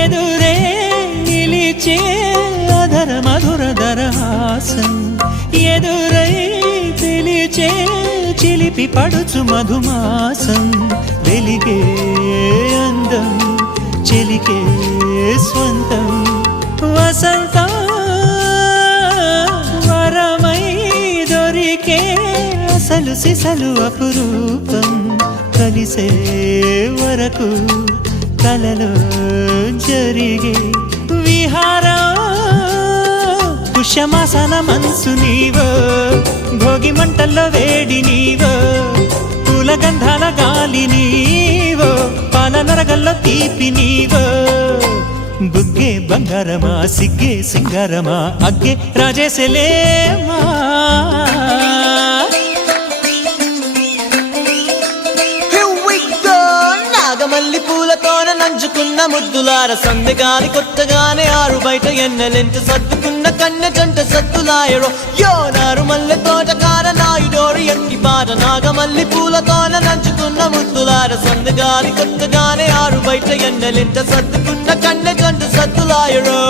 ఎదురే నిలిచే అధర మధుర దరహాసం ఎదురై పిలిచే చిలిపి పడుచు మధుమాసం వెలిగే అందం చెలికే స్వంతం వసంతం వరమై దొరికే అసలు సిసలు అపురూపం కలిసే వరకు కలలో జరిగే విహారం పుష్యమాసన మనసు నీవో భోగి మంటల్లో వేడి నీవో పూల గంధాల గాలి నీవో పాల నరగల్లో తీపి నీవో బుగ్గే బంగారమా సిగ్గే సింగారమా అగ్గే రాజేసలేమా మల్లి పూలతోన నంచుకున్న ముద్దులార సందెగాని కొత్తగానే ఆరు బయట ఎన్నెలెంట సర్దుకున్న కన్నె జంట సత్తులాయరో యోనారు మల్లె తోటకార నాయుడోరు ఎట్టి పాట నాగమల్లి పూలతోన నంచుకున్న ముద్దులార సందెగాని కొత్తగానే ఆరు బయట ఎన్నెలెంట సర్దుకున్న కన్నె జంట సత్తులాయరో